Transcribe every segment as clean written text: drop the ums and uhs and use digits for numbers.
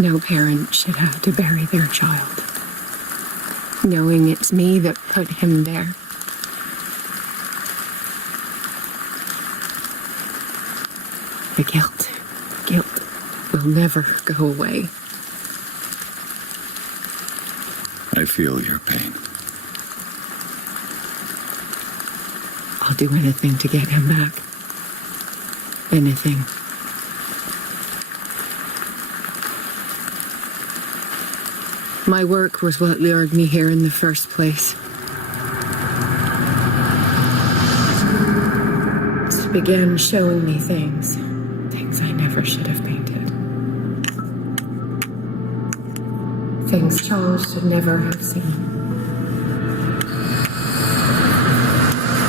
No parent should have to bury their child, knowing it's me that put him there. The guilt will never go away. I feel your pain. I'll do anything to get him back. Anything. My work was what lured me here in the first place. It began showing me things I never should have painted. Things Charles should never have seen.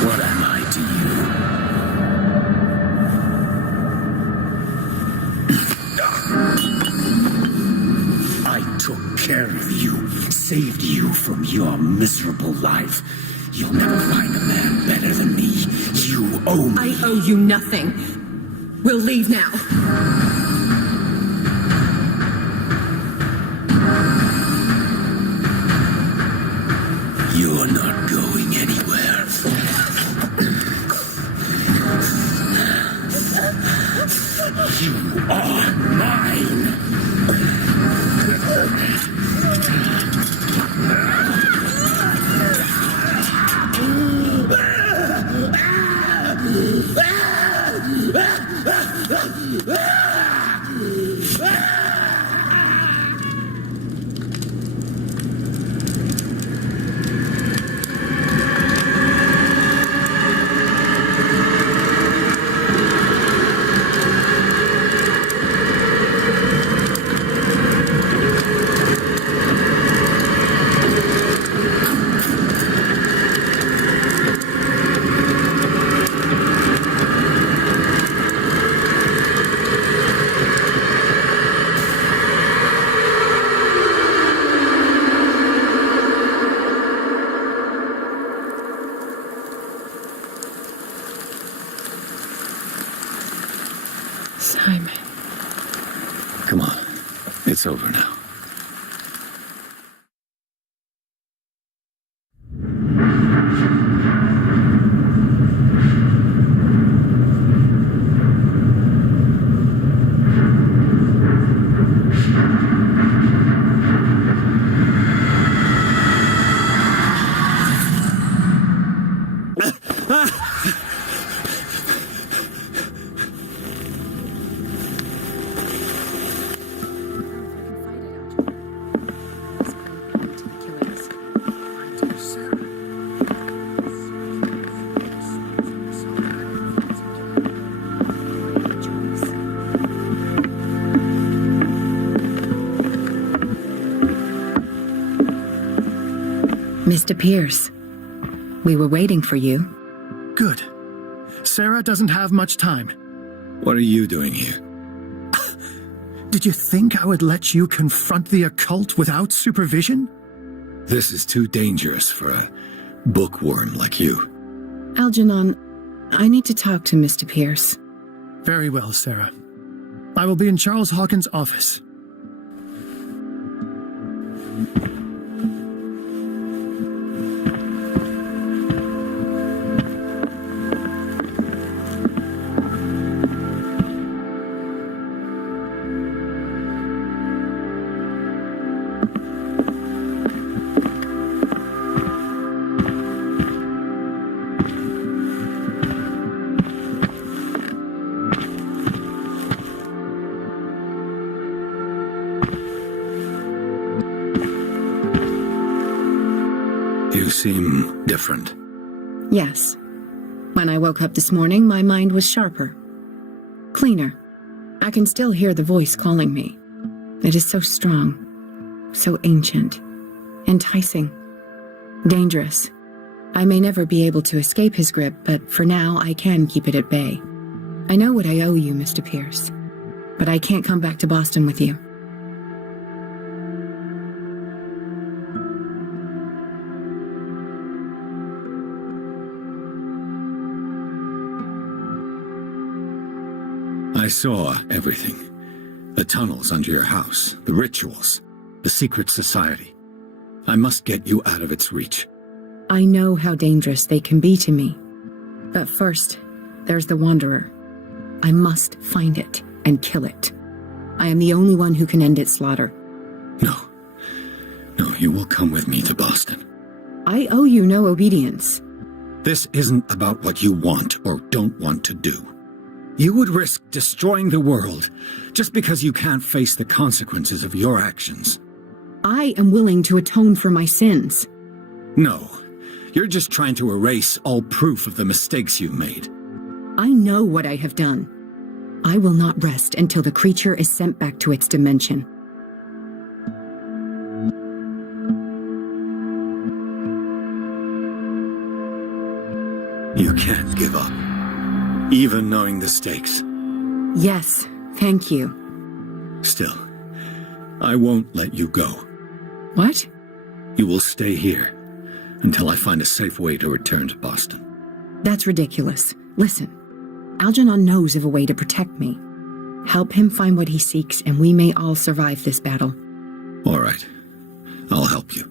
What am I to you? I took care of you, saved you from your miserable life. You'll never find a man better than me. You owe me. I owe you nothing. We'll leave now. You're not going anywhere. You are mine. Simon. Come on. It's over now. Mr. Pierce, we were waiting for you. Good. Sarah doesn't have much time. What are you doing here? Did you think I would let you confront the occult without supervision? This is too dangerous for a bookworm like you. Algernon, I need to talk to Mr. Pierce. Very well, Sarah. I will be in Charles Hawkins' office. You seem different. Yes. When I woke up this morning, my mind was sharper. Cleaner. I can still hear the voice calling me. It is so strong, so ancient, enticing, dangerous. I may never be able to escape his grip, but for now I can keep it at bay. I know what I owe you, Mr. Pierce, but I can't come back to Boston with you. I saw everything. The tunnels under your house, the rituals, the secret society. I must get you out of its reach. I know how dangerous they can be to me. But first, there's the Wanderer. I must find it and kill it. I am the only one who can end its slaughter. No. No, you will come with me to Boston. I owe you no obedience. This isn't about what you want or don't want to do. You would risk destroying the world just because you can't face the consequences of your actions. I am willing to atone for my sins. No, you're just trying to erase all proof of the mistakes you've made. I know what I have done. I will not rest until the creature is sent back to its dimension. You can't give up, even knowing the stakes. Yes, thank you. Still, I won't let you go. What? You will stay here until I find a safe way to return to Boston. That's ridiculous. Listen, Algernon knows of a way to protect me. Help him find what he seeks, and we may all survive this battle. All right, I'll help you.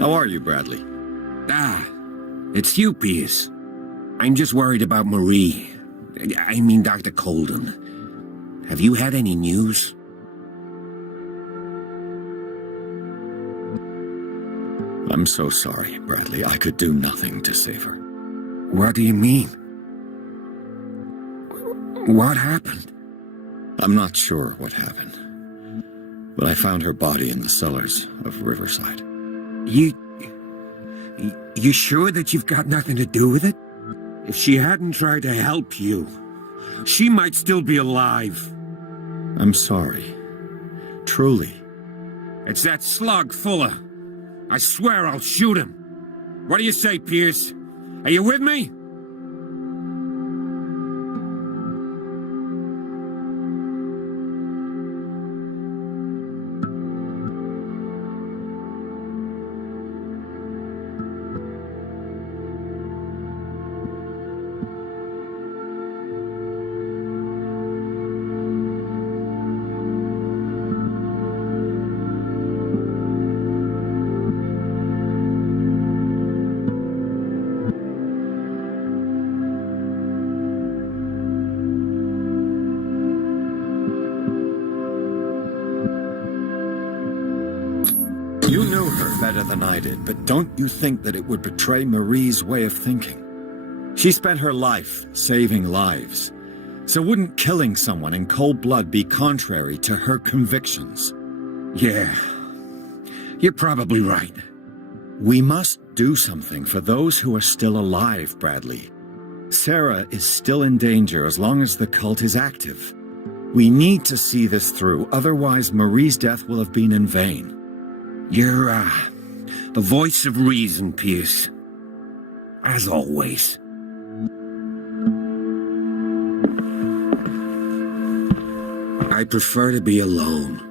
How are you, Bradley? It's you, Piers. I'm just worried about Marie. I mean, Dr. Colden. Have you had any news? I'm so sorry, Bradley. I could do nothing to save her. What do you mean? What happened? I'm not sure what happened, but I found her body in the cellars of Riverside. You sure that you've got nothing to do with it? If she hadn't tried to help you, she might still be alive. I'm sorry. Truly. It's that slug, Fuller. I swear I'll shoot him. What do you say, Piers? Are you with me? You knew her better than I did, but don't you think that it would betray Marie's way of thinking? She spent her life saving lives. So wouldn't killing someone in cold blood be contrary to her convictions? Yeah, you're probably right. We must do something for those who are still alive, Bradley. Sarah is still in danger as long as the cult is active. We need to see this through, otherwise Marie's death will have been in vain. You're, the voice of reason, Pierce. As always. I prefer to be alone.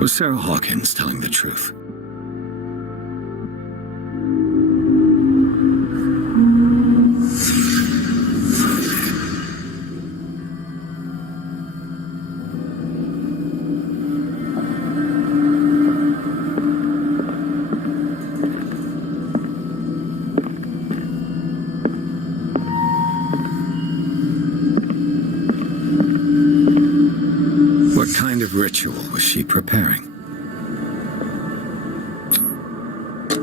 Was Sarah Hawkins telling the truth? What kind of ritual was she preparing?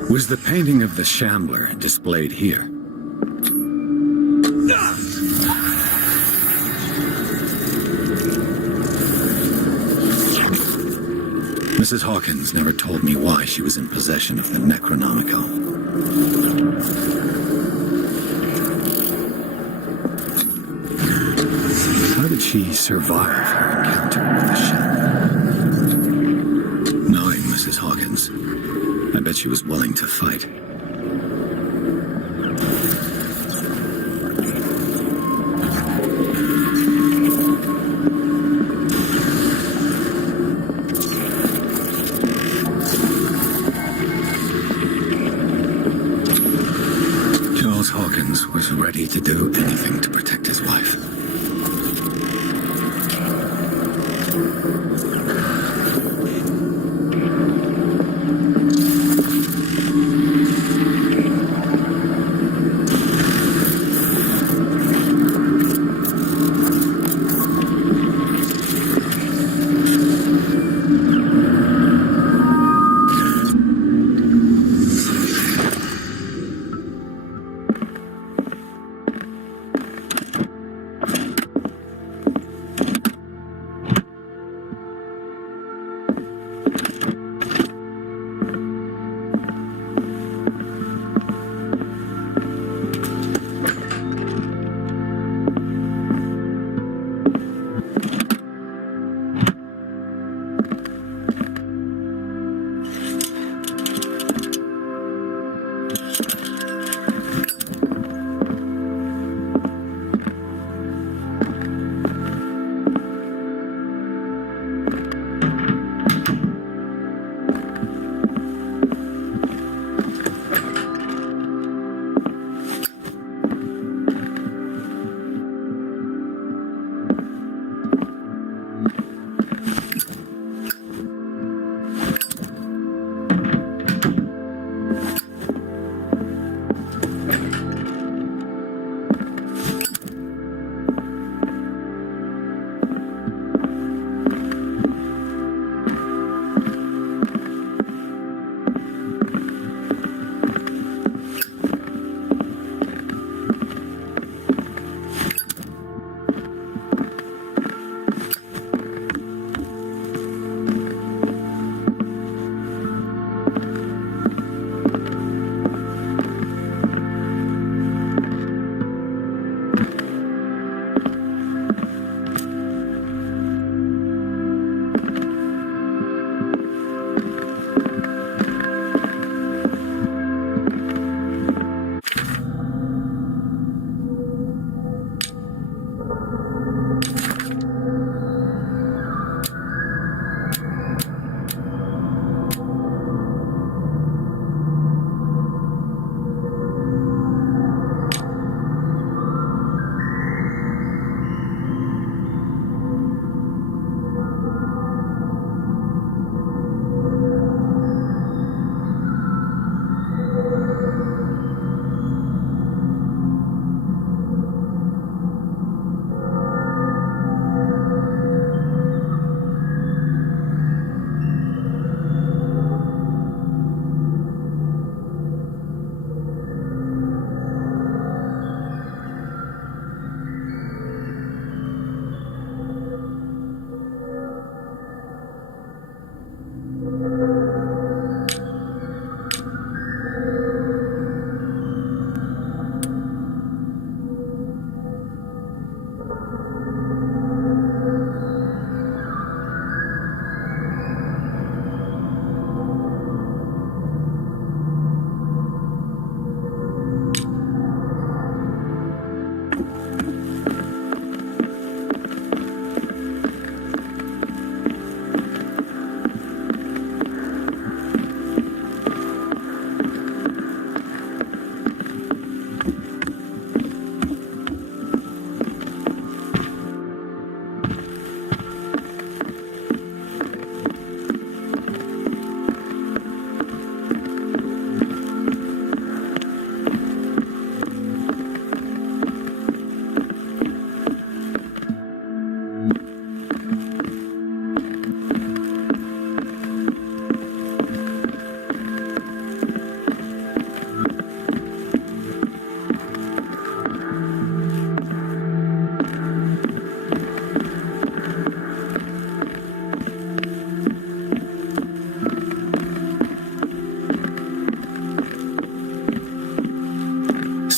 Was the painting of the Shambler displayed here? Mrs. Hawkins never told me why she was in possession of the Necronomicon. How did she survive her encounter with the Shambler? Knowing Mrs. Hawkins, I bet she was willing to fight. Charles Hawkins was ready to do anything to protect his wife.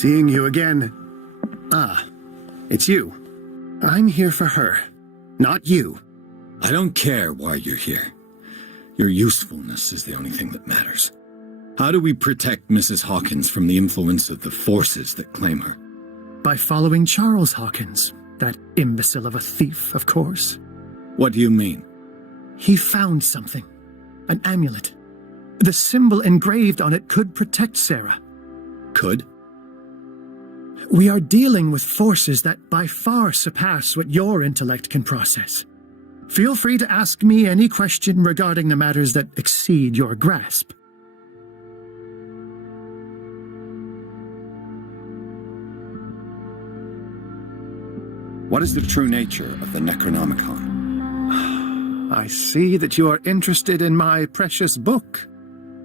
Seeing you again. Ah, it's you. I'm here for her, not you. I don't care why you're here. Your usefulness is the only thing that matters. How do we protect Mrs. Hawkins from the influence of the forces that claim her? By following Charles Hawkins, that imbecile of a thief, of course. What do you mean? He found something. An amulet. The symbol engraved on it could protect Sarah. Could? We are dealing with forces that by far surpass what your intellect can process. Feel free to ask me any question regarding the matters that exceed your grasp. What is the true nature of the Necronomicon? I see that you are interested in my precious book.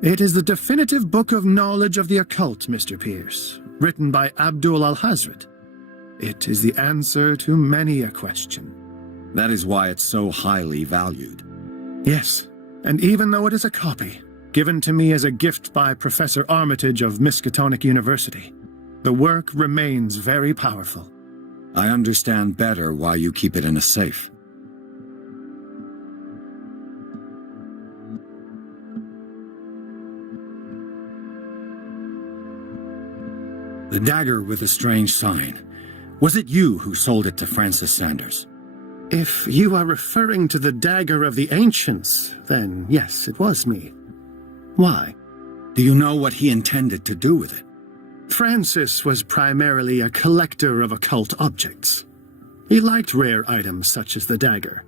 It is the definitive book of knowledge of the occult, Mr. Pierce, written by Abdul al-Hazred. It is the answer to many a question. That is why it's so highly valued. Yes, and even though it is a copy, given to me as a gift by Professor Armitage of Miskatonic University, the work remains very powerful. I understand better why you keep it in a safe. The dagger with the strange sign. Was it you who sold it to Francis Sanders? If you are referring to the dagger of the ancients, then yes, it was me. Why? Do you know what he intended to do with it? Francis was primarily a collector of occult objects. He liked rare items such as the dagger.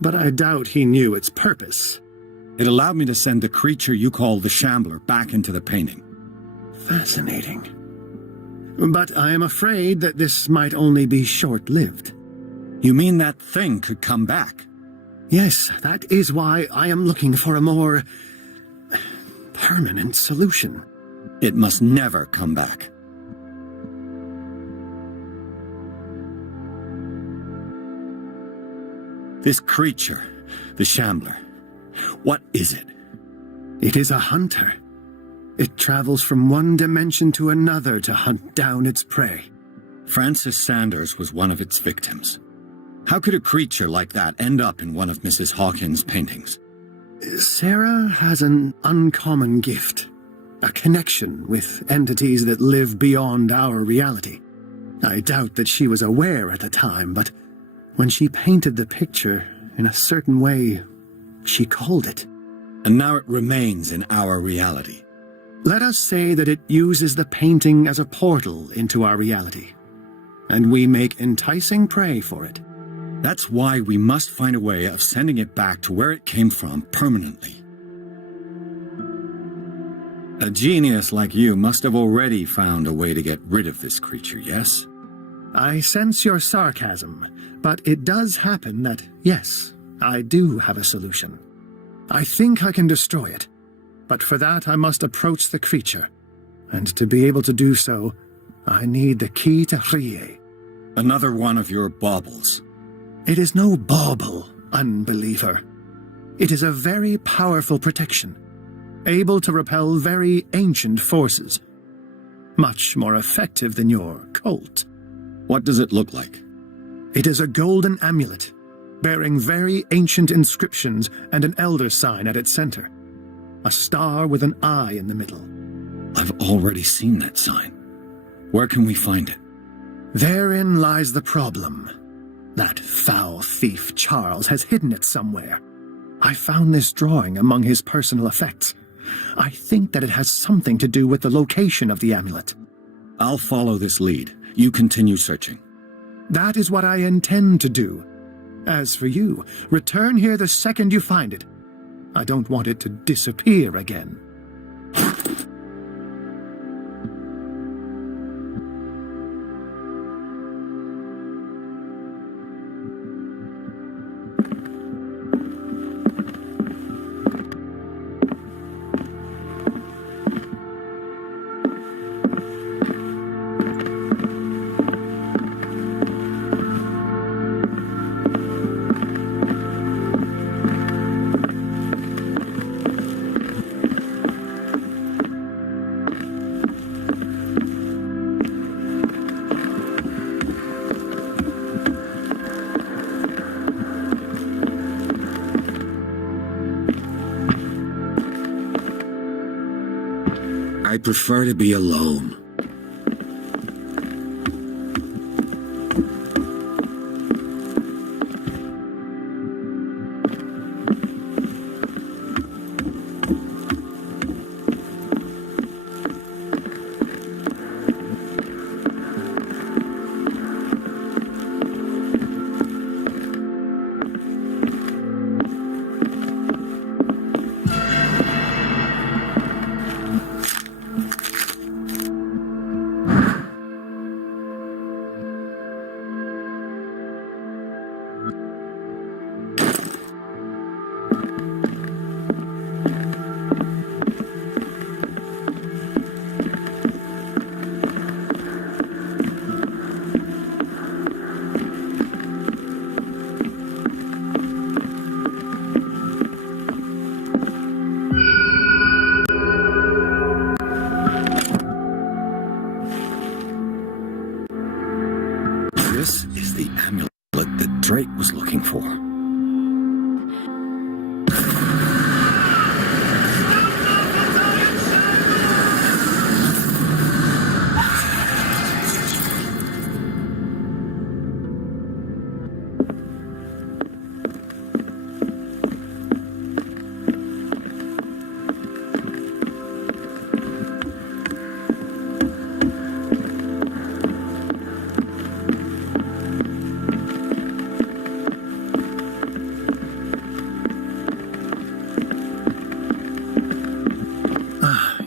But I doubt he knew its purpose. It allowed me to send the creature you call the Shambler back into the painting. Fascinating. But I am afraid that this might only be short-lived. You mean that thing could come back? Yes, that is why I am looking for a more permanent solution. It must never come back. This creature, the Shambler, what is it? It is a hunter. It travels from one dimension to another to hunt down its prey. Francis Sanders was one of its victims. How could a creature like that end up in one of Mrs. Hawkins' paintings? Sarah has an uncommon gift. A connection with entities that live beyond our reality. I doubt that she was aware at the time, but when she painted the picture in a certain way, she called it. And now it remains in our reality. Let us say that it uses the painting as a portal into our reality, and we make enticing prey for it. That's why we must find a way of sending it back to where it came from permanently. A genius like you must have already found a way to get rid of this creature, yes? I sense your sarcasm, but it does happen that, yes, I do have a solution. I think I can destroy it, but for that I must approach the creature, and to be able to do so, I need the key to Rie. Another one of your baubles. It is no bauble, unbeliever. It is a very powerful protection, able to repel very ancient forces. Much more effective than your Colt. What does it look like? It is a golden amulet, bearing very ancient inscriptions and an elder sign at its center. A star with an eye in the middle. I've already seen that sign. Where can we find it? Therein lies the problem. That foul thief Charles has hidden it somewhere. I found this drawing among his personal effects. I think that it has something to do with the location of the amulet. I'll follow this lead. You continue searching. That is what I intend to do. As for you, return here the second you find it. I don't want it to disappear again. prefer to be alone. This is the amulet that Drake was looking for.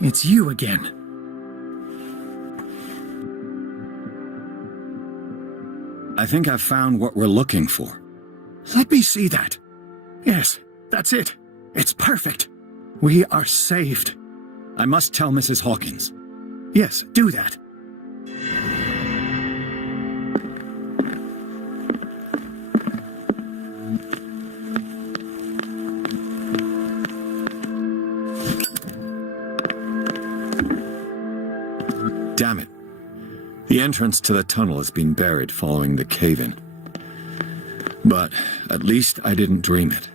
It's you again. I think I've found what we're looking for. Let me see that. Yes, that's it. It's perfect. We are saved. I must tell Mrs. Hawkins. Yes, do that. Damn it. The entrance to the tunnel has been buried following the cave-in. But at least I didn't dream it.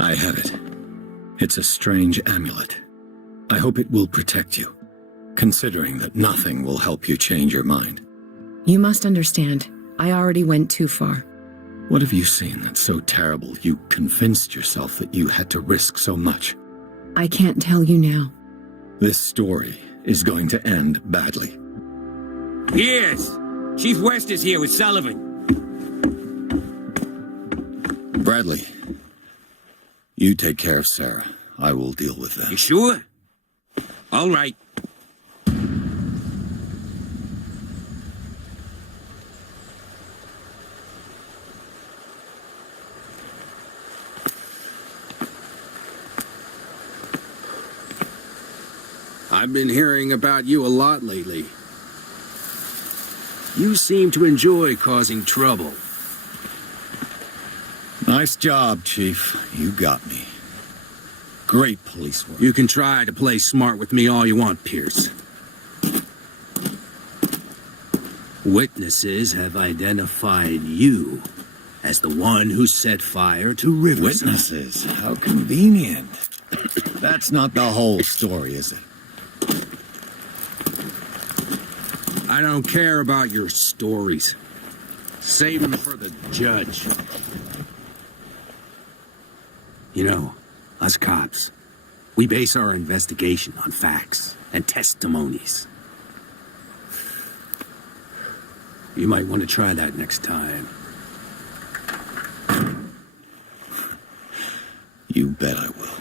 I have it. It's a strange amulet. I hope it will protect you, considering that nothing will help you change your mind. You must understand, I already went too far. What have you seen that's so terrible you convinced yourself that you had to risk so much? I can't tell you now. This story is going to end badly. Yes! Chief West is here with Sullivan. Bradley, you take care of Sarah. I will deal with that. You sure? All right. I've been hearing about you a lot lately. You seem to enjoy causing trouble. Nice job, Chief. You got me. Great police work. You can try to play smart with me all you want, Pierce. Witnesses have identified you as the one who set fire to Riverside. Witnesses? How convenient. That's not the whole story, is it? I don't care about your stories. Save them for the judge. You know, us cops, we base our investigation on facts and testimonies. You might want to try that next time. You bet I will.